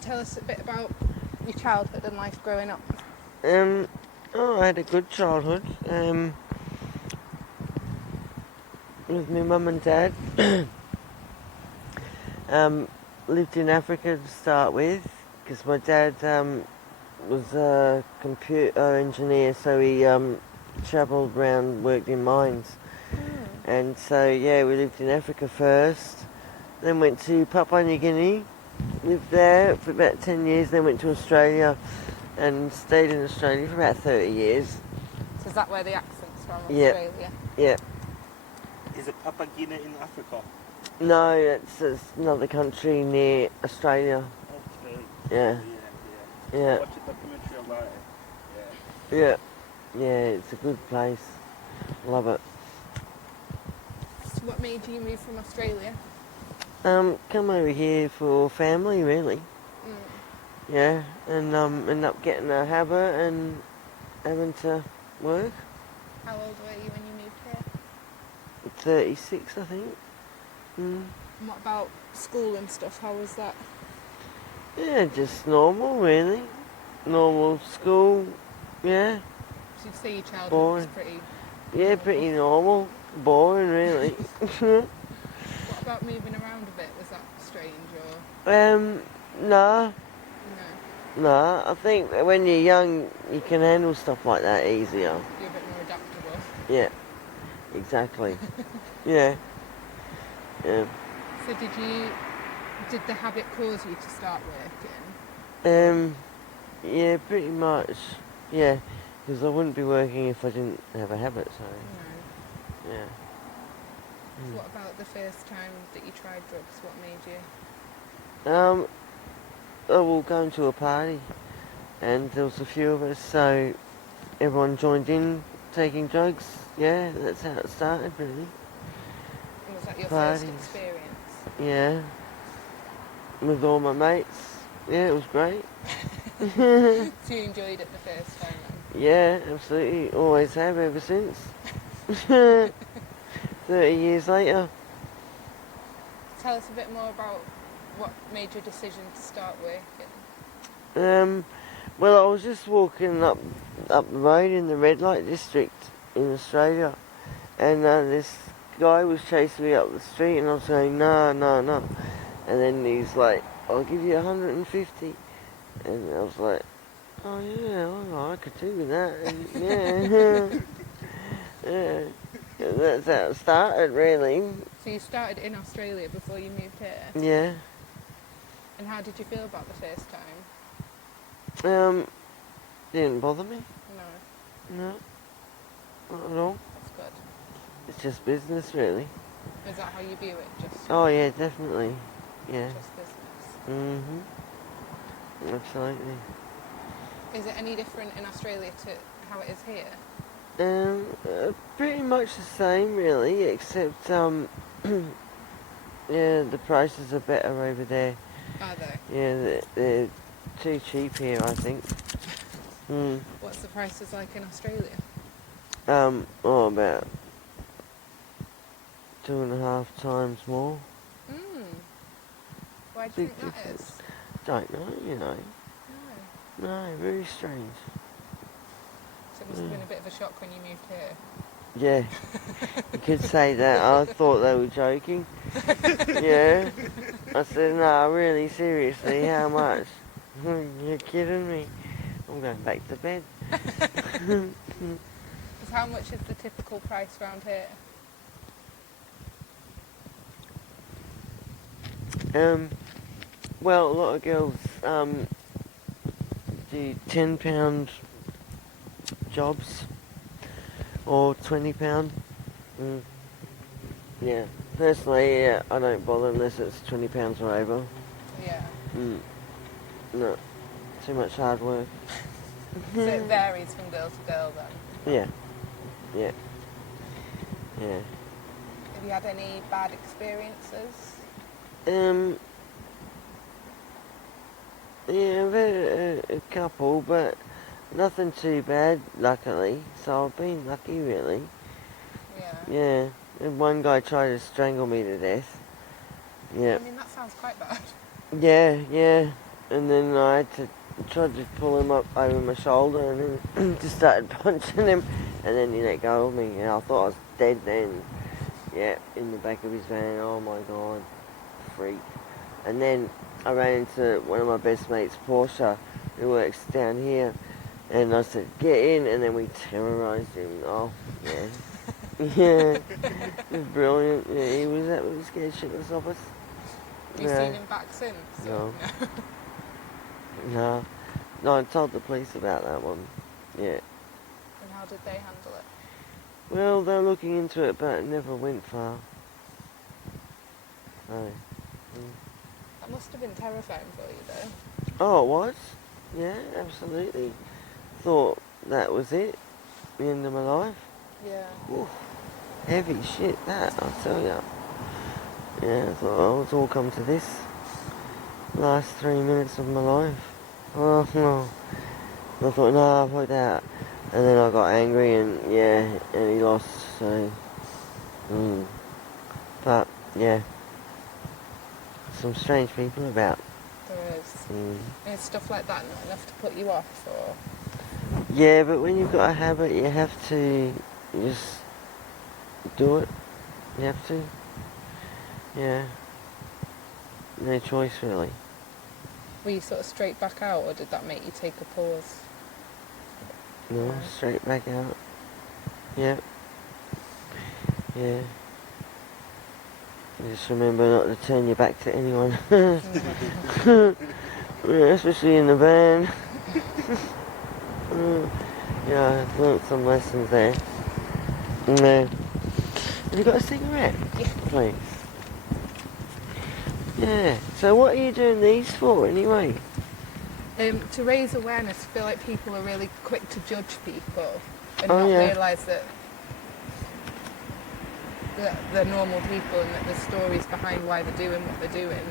tell us a bit about your childhood and life growing up? I had a good childhood. With my mum and dad. Lived in Africa to start with, because my dad was a computer engineer, so he travelled around, worked in mines. And so, yeah, we lived in Africa first, then went to Papua New Guinea, lived there for about 10 years, then went to Australia and stayed in Australia for about 30 years. So is that where the accent's from, Yeah. Australia? Yeah. Is it Papua Guinea in Africa? No, it's another country near Australia. Okay. Yeah. Yeah. Watch a documentary about it. Yeah. Yeah, it's a good place. Love it. So what made you move from Australia? Come over here for family, really. Yeah, and end up getting a habit and having to work. How old were you when you moved here? 36, I think. And what about school and stuff? How was that? Yeah, just normal, really. Normal school, yeah. So you'd say your childhood Boring. was pretty... Yeah, pretty normal. Boring, really. What about moving around a bit? Was that strange or...? No. No. No, I think that when you're young, you can handle stuff like that easier. You're a bit more adaptable. Yeah, exactly. Yeah. Yeah. So did the habit cause you to start working? Yeah, pretty much. Yeah, because I wouldn't be working if I didn't have a habit, so... No. Yeah. So what about the first time that you tried drugs? What made you... I was going to a party, and there was a few of us, so everyone joined in taking drugs. Yeah, that's how it started, really. And was that your Parties. first experience? Yeah. With all my mates. Yeah, it was great. So you enjoyed it the first time then? Yeah, absolutely. Always have ever since. 30 years later. Tell us a bit more about what made your decision to start working. Well, I was just walking up the road in the red light district in Australia, and this guy was chasing me up the street, and I was saying, no, no, no. And then he's like, I'll give you 150. And I was like, oh yeah, well, I could do with that. And yeah. And that's how it started, really. So you started in Australia before you moved here? Yeah. And how did you feel about the first time? Didn't bother me. No. No. Not at all. That's good. It's just business, really. Is that how you view it? Just Oh yeah, definitely. Yeah. just business? Absolutely. Is it any different in Australia to how it is here? Pretty much the same, really, except yeah, the prices are better over there. Are they? Yeah, they're too cheap here, I think. What's the prices like in Australia? About 2.5 times more. Why do you Big think that difference. is? Don't know, you know. No. No, very strange. So it must have been a bit of a shock when you moved here. Yeah, you could say that. I thought they were joking. Yeah. I said, no, really, seriously, how much? You're kidding me. I'm going back to bed. So how much is the typical price around here? Well, a lot of girls do £10 jobs or £20. Yeah, personally, yeah, I don't bother unless it's £20 or over. Yeah. No, too much hard work. So it varies from girl to girl then? Yeah, yeah, yeah. Have you had any bad experiences? Yeah, I've had a couple, but nothing too bad, luckily. So I've been lucky, really. Yeah. Yeah, and one guy tried to strangle me to death. Yeah. I mean, that sounds quite bad. Yeah, yeah. and then I had to try to pull him up over my shoulder, and then just started punching him, and then he let go of me, and I thought I was dead then. Yeah, in the back of his van. Oh my god, freak. And then I ran into one of my best mates, Portia, who works down here, and I said, get in, and then we terrorised him. Oh, yeah. Yeah, it was brilliant. Yeah, he was absolutely scared shitless of us. Have you seen him back since? No. No. No, I told the police about that one. Yeah. And how did they handle it? Well, they're looking into it, but it never went far. So, That must have been terrifying for you, though. Oh, it was? Yeah, absolutely. Thought that was it. The end of my life. Yeah. Oof. Heavy shit, that, I'll tell you. Yeah, I thought, oh, it's all come to this. Last 3 minutes of my life. Oh, no. I thought, no, fuck that. And then I got angry and, yeah, and he lost, so... But, yeah. Some strange people about. There is. And is stuff like that not enough to put you off, or...? Yeah, but when you've got a habit, you have to just do it. You have to. Yeah. No choice, really. Were you sort of straight back out, or did that make you take a pause? No, straight back out. Yeah. Yeah. Just remember not to turn your back to anyone. Yeah, especially in the van. Yeah, I've learnt some lessons there. No. Have you got a cigarette? Yeah. Please. Yeah. So what are you doing these for anyway? To raise awareness, I feel like people are really quick to judge people and Oh, not yeah. realise that they're normal people and that there's stories behind why they're doing what they're doing.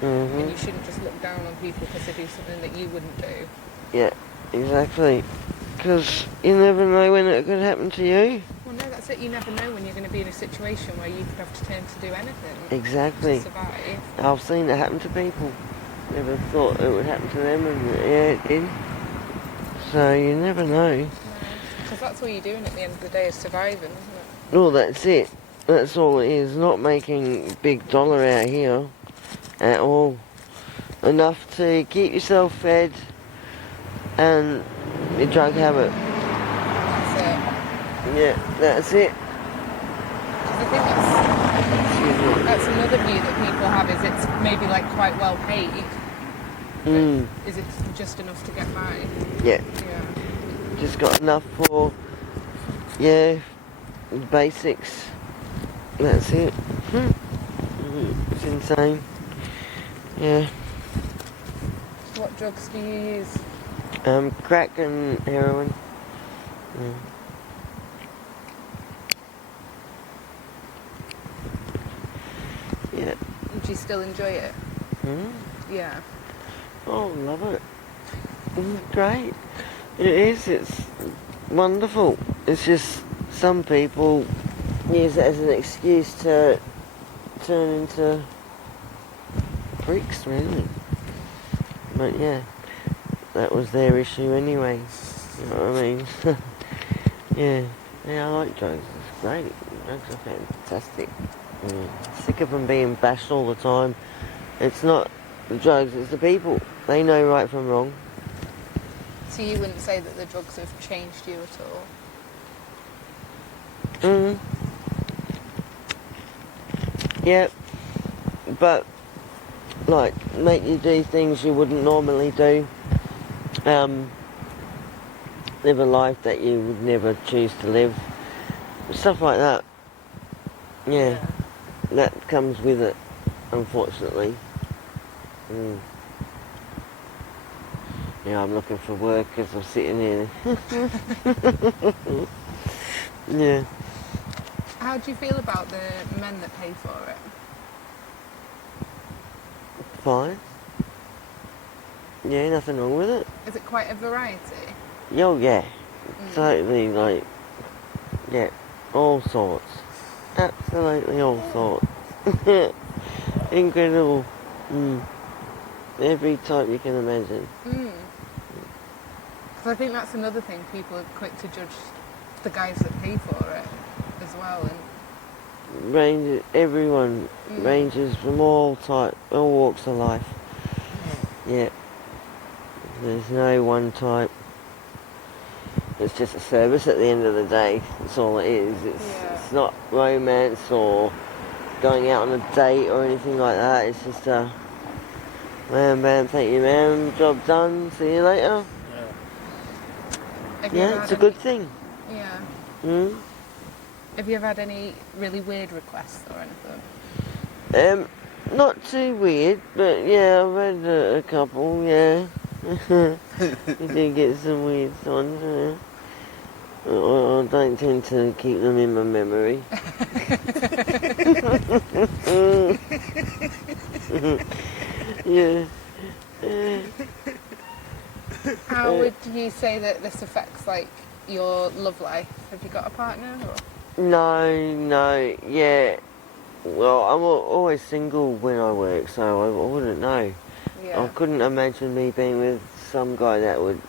And you shouldn't just look down on people because they do something that you wouldn't do. Yeah, exactly. Because you never know when it could happen to you. Well, no, that's it. You never know when you're going to be in a situation where you could have to turn to do anything Exactly. to survive. I've seen it happen to people. Never thought it would happen to them, and yeah, it did. So you never know. Because that's all you're doing at the end of the day is surviving, isn't it? Well, that's it. That's all it is. Not making big dollar out here at all. Enough to keep yourself fed and your drug habit. That's it. Yeah, that's it. 'Cause I think that's another view that people have, is it's maybe like quite well paid. Is it just enough to get by? Yeah. Yeah. Just got enough for, yeah, basics. That's it. It's insane. Yeah. What drugs do you use? Crack and heroin. Yeah. Do you still enjoy it? Yeah. Oh, love it. It's great. It is. It's wonderful. It's just some people use it as an excuse to turn into freaks, really. But yeah, that was their issue anyway. You know what I mean? Yeah. Yeah, I like drugs. It's great. Drugs are fantastic. Sick of them being bashed all the time. It's not the drugs, it's the people. They know right from wrong. So you wouldn't say that the drugs have changed you at all? Yeah. But, like, make you do things you wouldn't normally do. Live a life that you would never choose to live. Stuff like that. Yeah. That comes with it, unfortunately. Yeah, I'm looking for work as I'm sitting here. Yeah. How do you feel about the men that pay for it? Fine. Yeah, nothing wrong with it. Is it quite a variety? Oh, yeah. Totally, like, yeah, all sorts. Absolutely all sorts. Incredible. Every type you can imagine. Because I think that's another thing. People are quick to judge the guys that pay for it as well. And Everyone ranges from all walks of life. Yeah. There's no one type. It's just a service at the end of the day. That's all it is. It's not romance or going out on a date or anything like that. It's just a bam, thank you, ma'am. Job done. See you later. Yeah, it's a good thing. Yeah. Mm. Have you ever had any really weird requests or anything? Not too weird, but yeah, I've had a couple. Yeah. You do get some weird ones. Yeah. I don't tend to keep them in my memory. Yeah. How would you say that this affects like your love life? Have you got a partner? Or? No, yeah. Well, I'm always single when I work, so I wouldn't know. Yeah. I couldn't imagine me being with some guy that would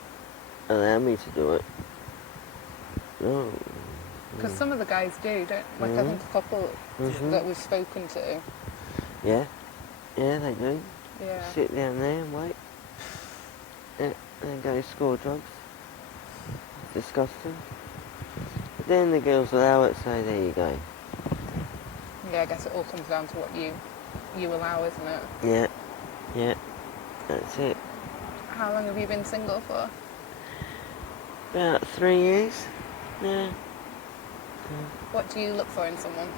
allow me to do it. No. Because some of the guys do, don't like I think a couple that we've spoken to. Yeah, they do. Yeah. Sit down there and wait. Yeah, and go score drugs. Disgusting. But then the girls allow it, so there you go. Yeah, I guess it all comes down to what you allow, isn't it? Yeah, that's it. How long have you been single for? About 3 years. Yeah. What do you look for in someone?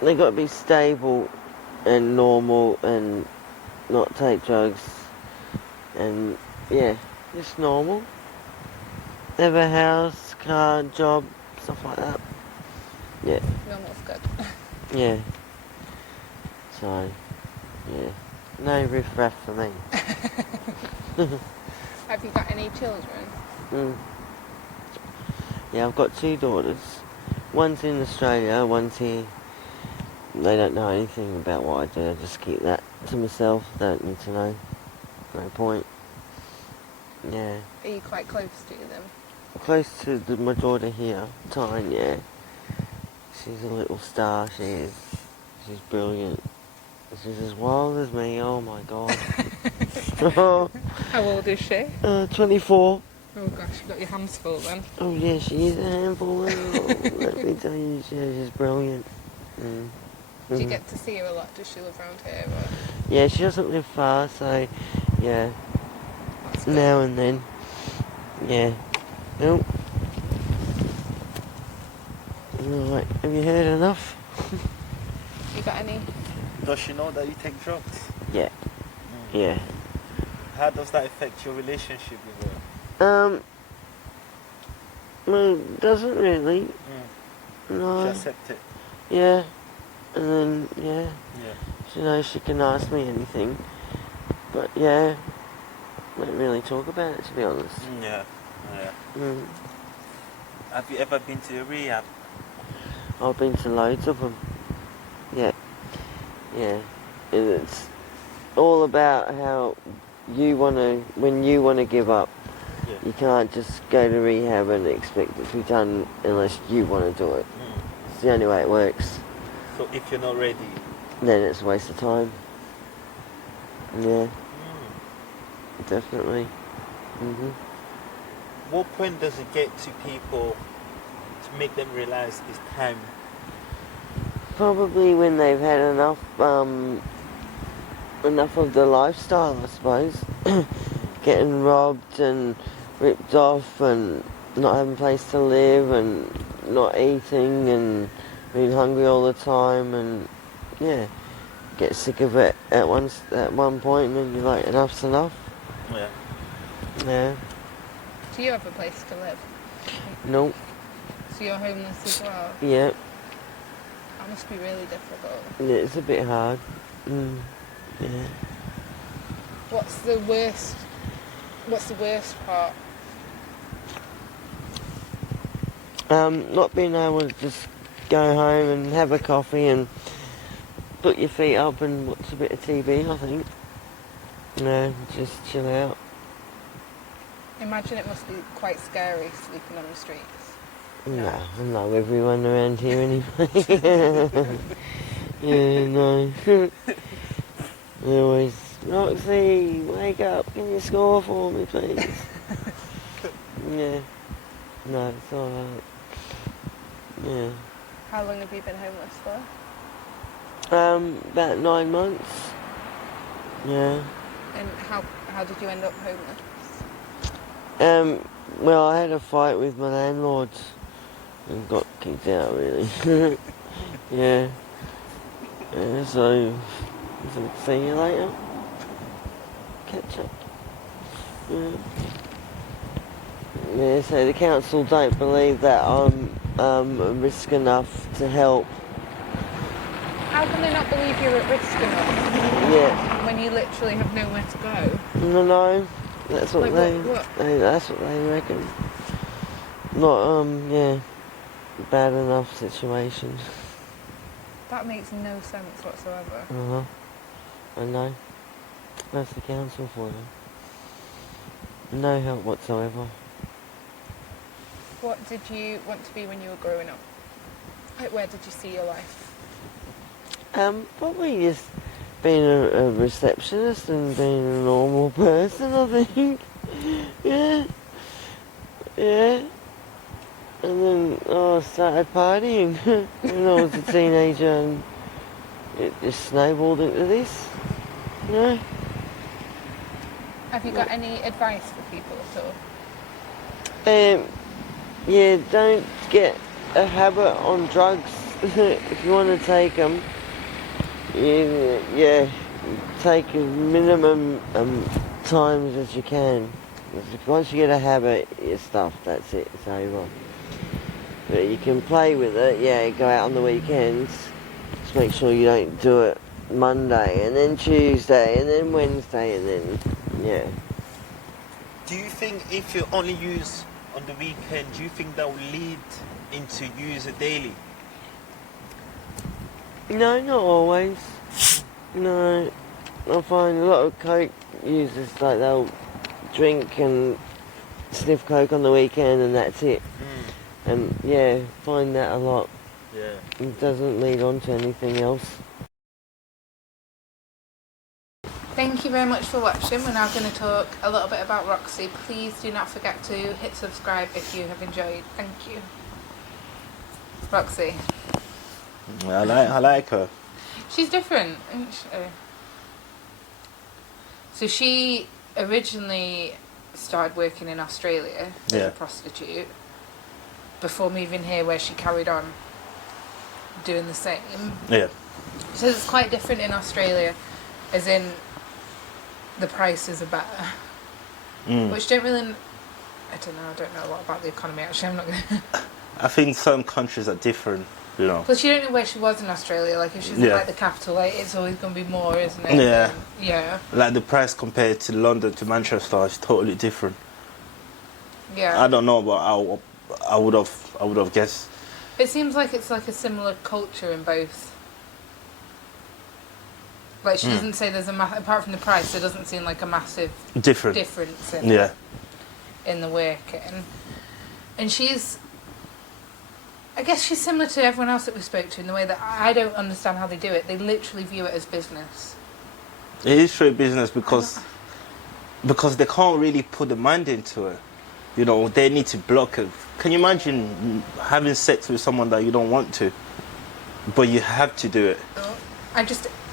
They got to be stable and normal and not take drugs and yeah, just normal. Have a house, car, job, stuff like that. Yeah. Normal's good. Yeah. So, yeah. No riff-raff for me. Have you got any children? Yeah, I've got 2 daughters. One's in Australia, one's here. They don't know anything about what I do. I just keep that to myself. They don't need to know. No point. Yeah. Are you quite close to them? Close to my daughter here, Tyne, yeah. She's a little star, she is. She's brilliant. She's as wild as me, oh my god. How old is she? 24. Oh gosh, you've got your hands full then. Oh yeah, she is a handful. Let me tell you, she's brilliant. Do you get to see her a lot? Does she live around here? Or? Yeah, she doesn't live far, so yeah. That's good. Now and then. Yeah. Oh. Alright, have you heard enough? You got any? Does she know that you take drugs? Yeah. Yeah. How does that affect your relationship with her? Well, it doesn't really. No. She accept it? Yeah. And then, yeah. Yeah. She knows she can ask me anything. But yeah, we don't really talk about it, to be honest. Yeah. Mm. Have you ever been to a rehab? I've been to loads of them. Yeah. Yeah. And it's all about how you want to, when you want to give up, you can't just go to rehab and expect it to be done unless you want to do it. It's the only way it works. So if you're not ready, Then it's a waste of time. Yeah, definitely. what point does it get to people to make them realize it's time? Probably when they've had enough of the lifestyle, I suppose. Getting robbed and ripped off and not having a place to live and not eating and being hungry all the time and yeah, get sick of it at one point and then you're like, enough's enough. Yeah. Yeah. Do you have a place to live? Nope. So you're homeless as well? Yeah. That must be really difficult. Yeah, it's a bit hard. Yeah. What's the worst part? Not being able to just go home and have a coffee and put your feet up and watch a bit of TV, I think. Just chill out. Imagine it must be quite scary sleeping on the streets. No, I know everyone around here anyway. Yeah, no. They always, Roxy, wake up, can you score for me, please? Yeah. No, it's alright. Yeah. How long have you been homeless for? About 9 months. Yeah. And how did you end up homeless? Well, I had a fight with my landlord and got kicked out, really. Yeah. So see you later. Catch up. Yeah. Yeah, so the council don't believe that I'm risk enough to help. How can they not believe you're at risk enough? Yeah. When you literally have nowhere to go? No, that's what What? that's what they reckon. Not bad enough situation. That makes no sense whatsoever. I know. That's the council for you. No help whatsoever. What did you want to be when you were growing up? Like, where did you see your life? Probably just being a receptionist and being a normal person, I think. Yeah. Yeah. And then I started partying when I was a teenager, and it just snowballed into this. Yeah. Have you got any advice for people at all? Yeah, don't get a habit on drugs. If you want to take them, yeah, take as minimum times as you can. Once you get a habit, you're stuffed, that's it, it's over. But you can play with it, yeah, go out on the weekends. Just make sure you don't do it Monday, and then Tuesday, and then Wednesday, and then, yeah. Do you think if you only use on the weekend, do you think that will lead into use it daily? No, not always. No, I find a lot of coke users, like, they'll drink and sniff coke on the weekend and that's it. And yeah, find that a lot. Yeah. It doesn't lead on to anything else. Thank you very much for watching. We're now going to talk a little bit about Roxy. Please do not forget to hit subscribe if you have enjoyed. Thank you. Roxy. I like her. She's different, isn't she? So she originally started working in Australia as a prostitute before moving here, where she carried on doing the same. Yeah. So it's quite different in Australia, as in the prices are better. Which don't really... I don't know a lot about the economy actually, I'm not going to... I think some countries are different, you know. Plus you don't know where she was in Australia, like if she's in like the capital, like it's always going to be more, isn't it? Yeah. Yeah. Like the price compared to London to Manchester is totally different. Yeah. I don't know, but I would have guessed. It seems like it's like a similar culture in both. Like she doesn't say there's apart from the price, there doesn't seem like a massive difference in the working. And she's, I guess she's similar to everyone else that we spoke to in the way that I don't understand how they do it. They literally view it as business. It is straight business because they can't really put the mind into it. You know, they need to block it. Can you imagine having sex with someone that you don't want to, but you have to do it?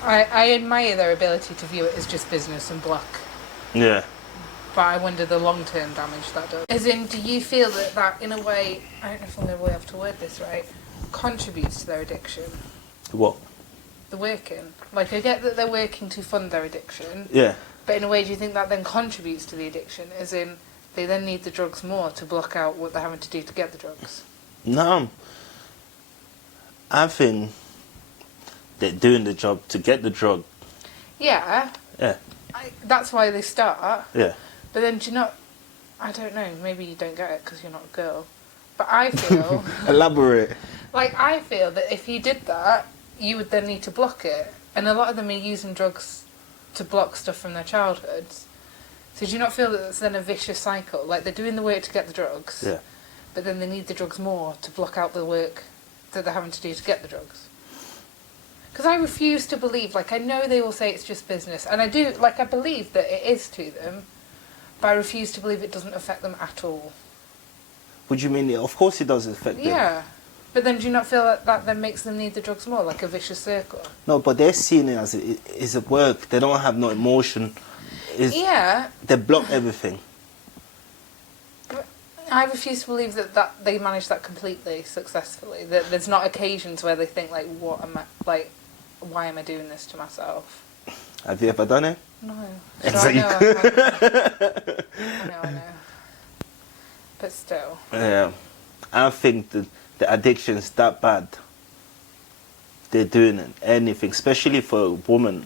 I admire their ability to view it as just business and block. Yeah. But I wonder the long-term damage that does. As in, do you feel that in a way, I don't know if I'm going to have to word this right, contributes to their addiction? What? The working. Like, I get that they're working to fund their addiction. Yeah. But in a way, do you think that then contributes to the addiction? As in, they then need the drugs more to block out what they're having to do to get the drugs? No. I think they're doing the job to get the drug. Yeah. Yeah. That's why they start. Yeah. But then do you not... I don't know, maybe you don't get it because you're not a girl. But I feel... Elaborate. Like, I feel that if you did that, you would then need to block it. And a lot of them are using drugs to block stuff from their childhoods. So do you not feel that it's then a vicious cycle? Like, they're doing the work to get the drugs, but then they need the drugs more to block out the work that they're having to do to get the drugs. Because I refuse to believe, like, I know they will say it's just business, and I do, like, I believe that it is to them, but I refuse to believe it doesn't affect them at all. What do you mean? Of course it does affect them. Yeah. But then do you not feel that then makes them need the drugs more, like a vicious circle? No, but they're seeing it as it's a work. They don't have no emotion. They block everything. I refuse to believe that they manage that completely successfully. That there's not occasions where they think, like, why am I doing this to myself? Have you ever done it? No. Exactly. I know. But still. Yeah. I think the addiction's that bad. They're doing anything, especially for a woman.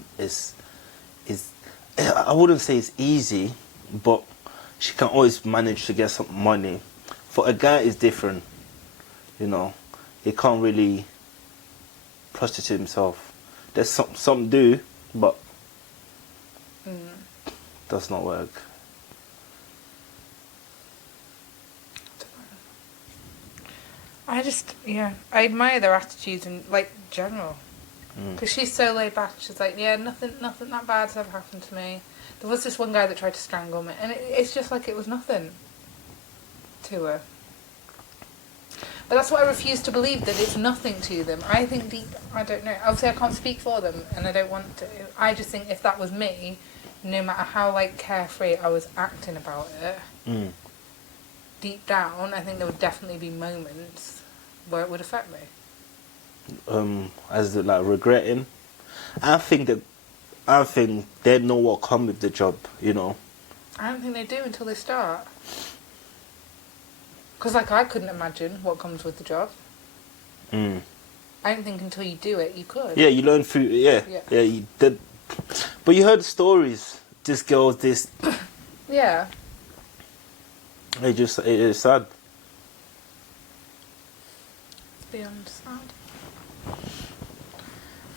I wouldn't say it's easy, but she can always manage to get some money. For a guy, it's different. You know, he can't really prostitute himself. There's some do, but does not work. I admire their attitudes and, like, general. Because she's so laid back. She's like, yeah, nothing that bad's ever happened to me. There was this one guy that tried to strangle me, and it's just like it was nothing to her. But that's what I refuse to believe, that it's nothing to them. I think I don't know. Obviously, I can't speak for them, and I don't want to. I just think if that was me, no matter how, like, carefree I was acting about it, deep down, I think there would definitely be moments where it would affect me. As like regretting, I think they know what come with the job. You know. I don't think they do until they start. Because, like, I couldn't imagine what comes with the job. I don't think until you do it, you could. Yeah, you learn through. Yeah. You did, but you heard stories. This girl, this. Yeah. It is sad. It's beyond sad.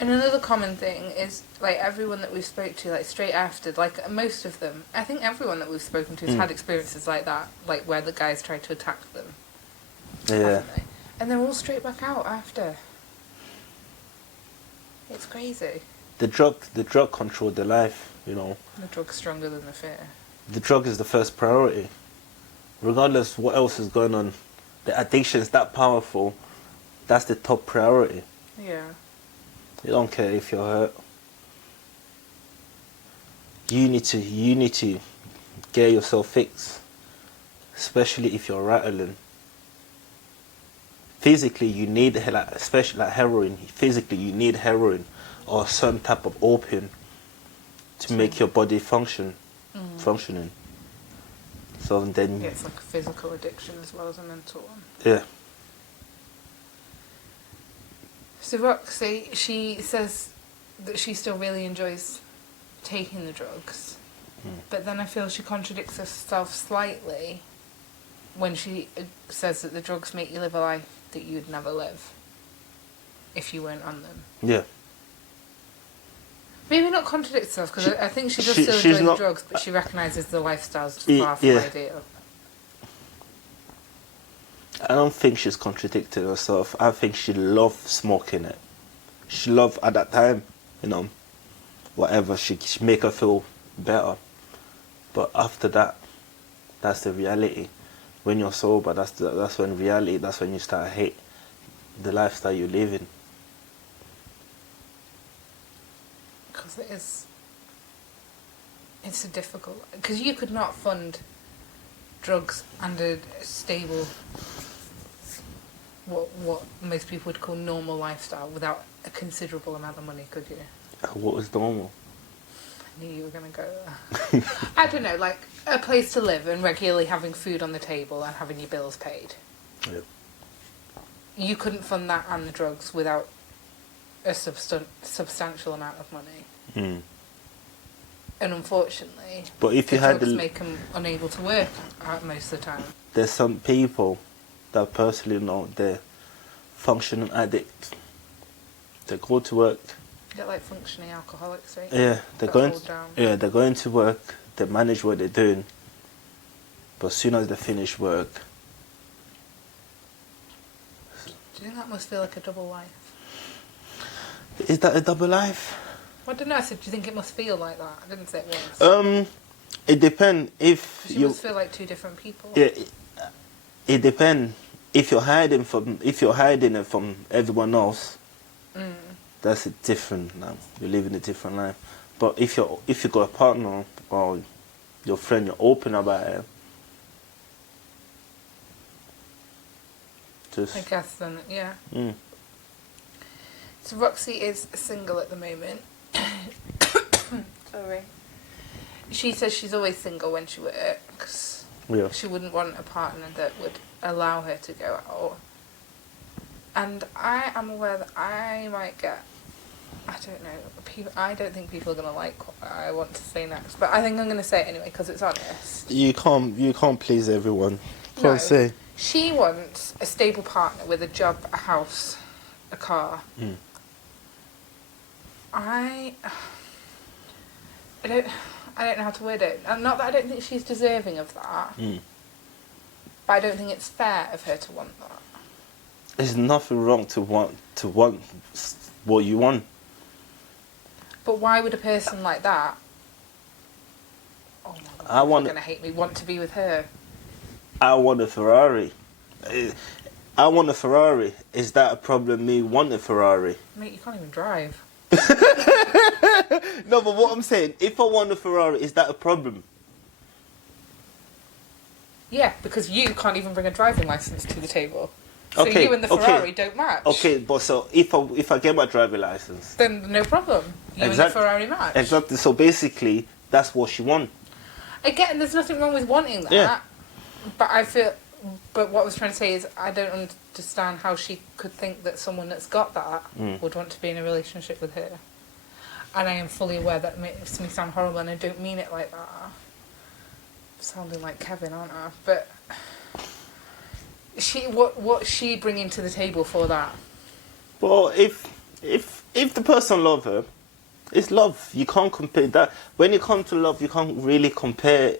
And another common thing is, like, everyone that we've spoke to, like, straight after, like, most of them, I think everyone that we've spoken to has had experiences like that, like, where the guys tried to attack them. Yeah. And they're all straight back out after. It's crazy. The drug controlled their life, you know. The drug's stronger than the fear. The drug is the first priority. Regardless what else is going on, the addiction is that powerful, that's the top priority. Yeah. You don't care if you're hurt. You need to get yourself fixed, especially if you're rattling. Physically, you need, like, especially like heroin. Physically, you need heroin or some type of opium to make your body functioning. So then. Yeah, it's like a physical addiction as well as a mental one. Yeah. So Roxy, she says that she still really enjoys taking the drugs, but then I feel she contradicts herself slightly when she says that the drugs make you live a life that you'd never live if you weren't on them. Yeah. Maybe not contradict herself, because I think she does still enjoy the drugs, but she recognises the lifestyle's far from ideal. I don't think she's contradicting herself. I think she loved smoking it. She loved, at that time, you know, whatever, she make her feel better. But after that, that's the reality. When you're sober, that's when reality, that's when you start to hate the lifestyle you're living. Because it's a difficult, because you could not fund drugs and a stable, what most people would call normal lifestyle without a considerable amount of money, could you? What was normal? I knew you were going to go there. I don't know, like a place to live and regularly having food on the table and having your bills paid. Yeah. You couldn't fund that and the drugs without a substantial amount of money. And unfortunately, but if you drugs make them unable to work most of the time. There's some people that personally know they're functional addicts. They go to work, bit like functioning alcoholics, right? Yeah, they're going. Down. Yeah, they're going to work. They manage what they're doing, but as soon as they finish work. Do you think that must feel like a double life? Is that a double life? Well, I don't know. I said, do you think it must feel like that? I didn't say it was. It depends if you must feel like two different people. Yeah, it depends. If you're hiding it from everyone else, that's a different. You're living a different life. But if you got a partner or your friend, you're open about it. I guess then, yeah. Mm. So Roxy is single at the moment. Sorry. She says she's always single when she works. Yeah. She wouldn't want a partner that would allow her to go out. And I am aware that I might get, I don't know, I don't think people are going to like what I want to say next. But I think I'm going to say it anyway because it's honest. You can't please everyone. Can't say. She wants a stable partner with a job, a house, a car. Mm. I don't know how to word it. Not that I don't think she's deserving of that. But I don't think it's fair of her to want that. There's nothing wrong to want what you want. But why would a person like that, oh my God, you're going to hate me, want to be with her? I want a Ferrari. I want a Ferrari. Is that a problem, me want a Ferrari? Mate, you can't even drive. No, but what I'm saying, if I want a Ferrari, is that a problem? Yeah, because you can't even bring a driving licence to the table. So you and the Ferrari don't match. Okay, but so if I get my driving licence, then no problem. You and the Ferrari match. Exactly. So basically, that's what she wants. Again, there's nothing wrong with wanting that. Yeah. But what I was trying to say is I don't understand how she could think that someone that's got that would want to be in a relationship with her. And I am fully aware that makes me sound horrible and I don't mean it like that. I'm sounding like Kevin, aren't I? But what's she bringing to the table for that? Well, if the person loves her, it's love. You can't compare that. When it comes to love, you can't really compare.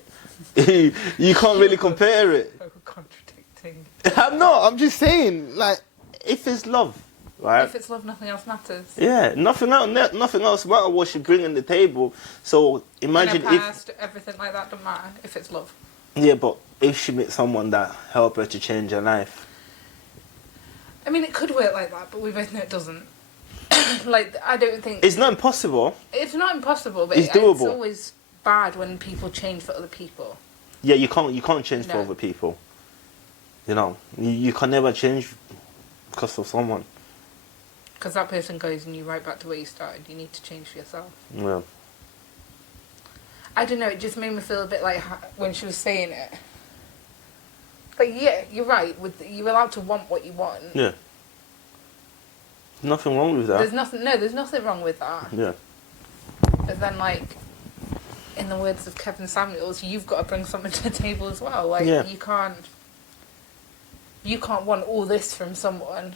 You can't really compare it. So contradicting. I'm not. I'm just saying, like, if it's love, right? If it's love, nothing else matters. Yeah, nothing else matters what she bring on the table. So imagine if everything like that don't matter if it's love. Yeah, but if she meets someone that help her to change her life. I mean, it could work like that, but we both know it doesn't. Like, I don't think it's not impossible. It's not impossible, but it's doable. It's always bad when people change for other people. Yeah, you can't change for other people. You know, you can never change because of someone. Because that person goes and you right back to where you started. You need to change for yourself. Yeah. I don't know, it just made me feel a bit like when she was saying it. But yeah, you're right. You're allowed to want what you want. Yeah. Nothing wrong with that. There's nothing wrong with that. Yeah. But then, like, in the words of Kevin Samuels, you've got to bring something to the table as well. Like, you can't want all this from someone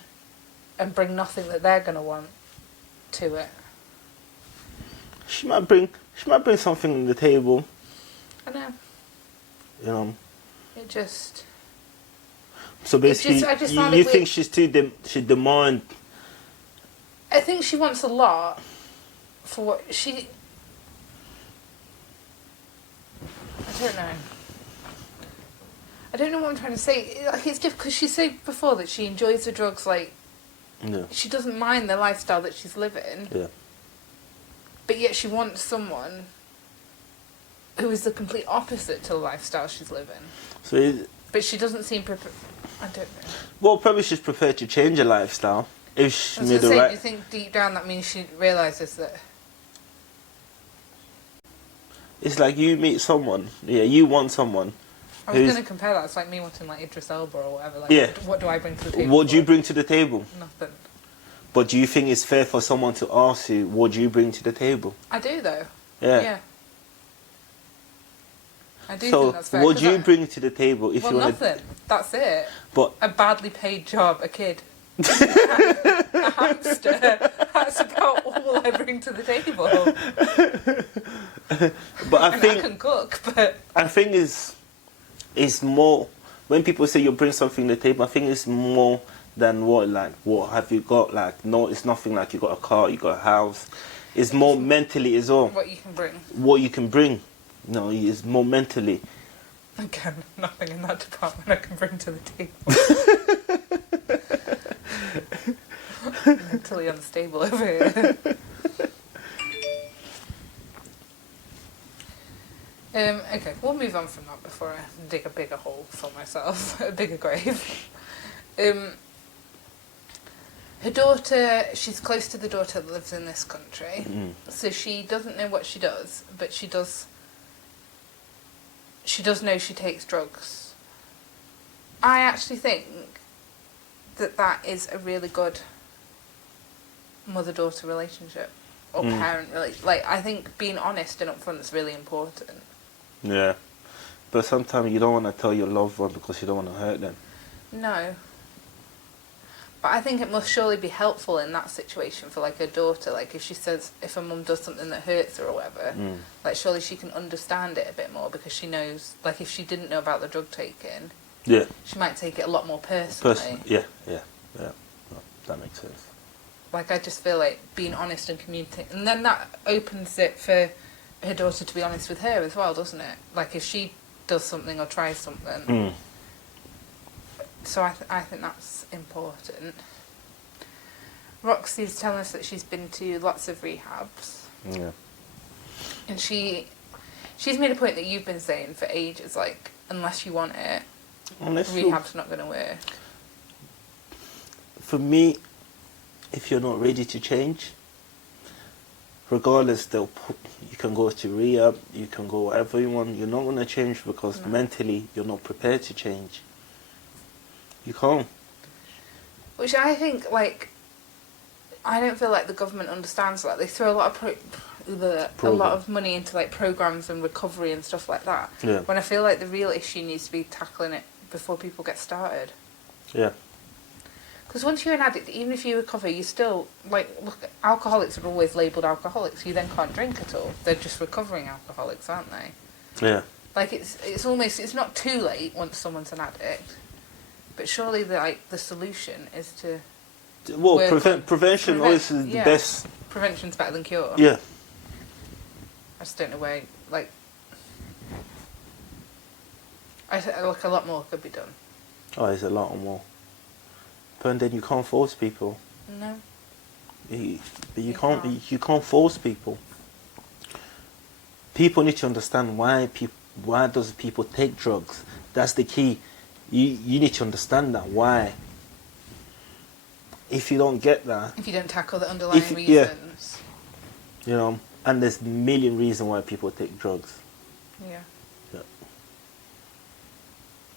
and bring nothing that they're going to want to it. She might bring something to the table. I know. You know. It just. So basically, you think she's she demand. I think she wants a lot for what she. I don't know what I'm trying to say. Like, it's difficult because she said before that she enjoys the drugs. Like, she doesn't mind the lifestyle that she's living. Yeah. But yet she wants someone who is the complete opposite to the lifestyle she's living. But she doesn't seem prepared. I don't know. Well, probably she's prepared to change her lifestyle if she made do you think deep down that means she realises that? It's like you meet someone. Yeah, you want someone. I was going to compare that. It's like me wanting like Idris Elba or whatever. Like, what do I bring to the table? What do you bring to the table? Nothing. But do you think it's fair for someone to ask you, what do you bring to the table? I do, though. Yeah. I do think that's fair. So, what do you bring to the table if you want nothing. That's it. But a badly paid job, a kid, a hamster. That's about all will I bring to the table? But I think I can cook, but I think it's more when people say you bring something to the table. I think it's more than what have you got? Like, no, it's nothing like you got a car, you got a house. It's more mentally as well. what you can bring. What you can bring, no, it's more mentally. Again, nothing in that department I can bring to the table. Mentally unstable over here. Okay, we'll move on from that before I dig a bigger hole for myself, a bigger grave. Her daughter, she's close to the daughter that lives in this country, so she doesn't know what she does, but she does know she takes drugs. I actually think that is a really good mother-daughter relationship, or parent relationship. Like, I think being honest and upfront is really important. Yeah, but sometimes you don't want to tell your loved one because you don't want to hurt them. No. But I think it must surely be helpful in that situation for, like, her daughter. Like, if her mum does something that hurts her or whatever, like, surely she can understand it a bit more because she knows, like, if she didn't know about the drug taking, she might take it a lot more personally. Yeah. No, that makes sense. Like, I just feel like being honest and communicating, and then that opens it for her daughter to be honest with her as well, doesn't it? Like, if she does something or tries something. So I think that's important. Roxy's telling us that she's been to lots of rehabs. Yeah. And she's made a point that you've been saying for ages, like, unless you want it, rehab's not going to work. For me, if you're not ready to change, regardless, you can go to rehab, you can go wherever you want, you're not going to change because mentally you're not prepared to change. You can't. Which I think, like, I don't feel like the government understands that. They throw a lot of money into, like, programs and recovery and stuff like that. Yeah. When I feel like the real issue needs to be tackling it before people get started. Yeah. Because once you're an addict, even if you recover, you still, like, look, alcoholics are always labelled alcoholics. You then can't drink at all. They're just recovering alcoholics, aren't they? Yeah. Like, it's not too late once someone's an addict. But surely, the solution is to... Well, prevention always is the best. Prevention's better than cure. Yeah. I just don't know where, like... a lot more could be done. Oh, there's a lot more. But then you can't force people. No. You can't force people. People need to understand why does people take drugs. That's the key. You need to understand that why. If you don't get that, if you don't tackle the underlying reasons, you know, and there's a million reasons why people take drugs. Yeah.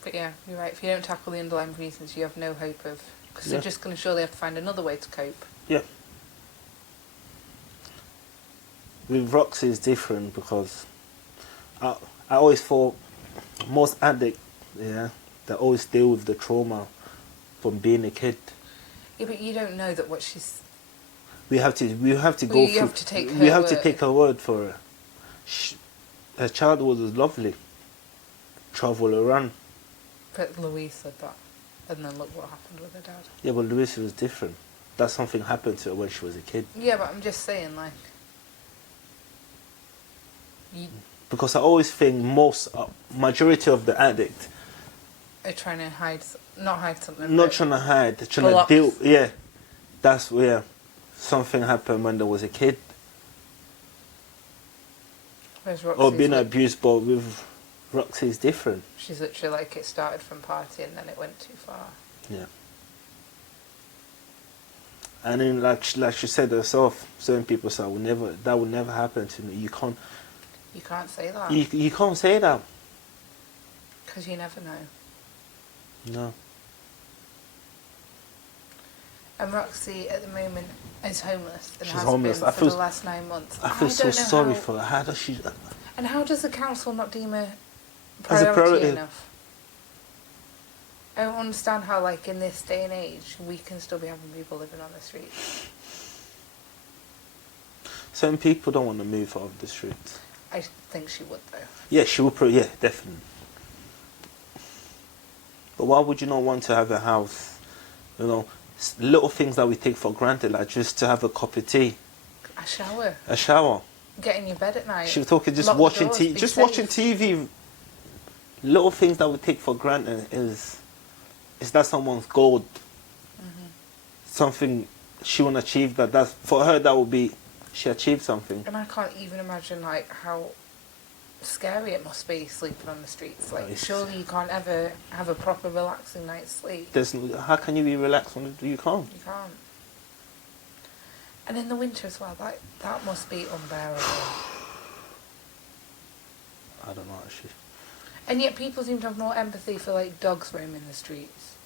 But yeah, you're right. If you don't tackle the underlying reasons, you have no hope of, because they're just going to surely have to find another way to cope. Yeah. With Roxy is different because I always thought most addicts, they always deal with the trauma from being a kid. Yeah, but you don't know that what she's... We have to go through... You have to take her We have word. to take her word for her. Her childhood was lovely. Travel around. But Louise said that. And then look what happened with her dad. Yeah, but Louise was different. That something happened to her when she was a kid. Yeah, but I'm just saying, like... Because I always think majority of the addict... are trying to not hide something. Not trying to hide, they're trying to deal... Yeah, that's where something happened when there was a kid. Or being abused, but with Roxy is different. She's literally like, it started from party and then it went too far. Yeah. And then, like she said herself, certain people say, that will never happen to me. You can't say that. You can't say that. Because you never know. No. And Roxy at the moment is homeless and She's has homeless. been for the last 9 months. I feel so sorry for her. How does she... And how does the council not deem her as a priority enough? I don't understand how, like, in this day and age, we can still be having people living on the streets. Certain people don't want to move out of the streets. I think she would though. Yeah, she would. Yeah, definitely. But why would you not want to have a house? You know, little things that we take for granted, like just to have a cup of tea. A shower. A shower. Get in your bed at night. She was talking just Lock watching doors, TV. Just safe. watching TV. Little things that we take for granted is that someone's goal? Something she want to achieve. That's for her. That would be she achieved something. And I can't even imagine like how scary it must be sleeping on the streets. Like surely you can't ever have a proper relaxing night's sleep. How can you be relaxed when you can't? You can't. And in the winter as well, that must be unbearable. I don't know actually. And yet people seem to have more empathy for like dogs roaming the streets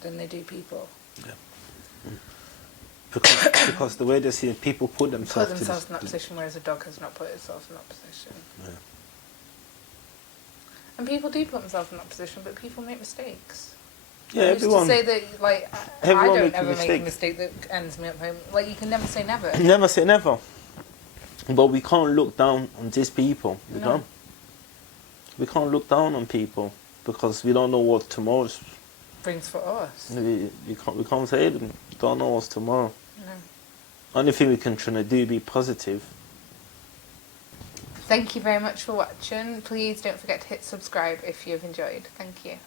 than they do people. Yeah. Because the way they see it, people put themselves in that position, whereas a dog has not put itself in that position. Yeah. And people do put themselves in that position, but people make mistakes. Yeah, everyone. To say that, like, I don't ever make a mistake that ends me up home. Like, you can never say never. Never say never. But we can't look down on these people. We can't look down on people because we don't know what tomorrow brings for us. We can't say it. We don't know what's tomorrow. No. Only thing we can try to do is be positive. Thank you very much for watching. Please don't forget to hit subscribe if you've enjoyed. Thank you.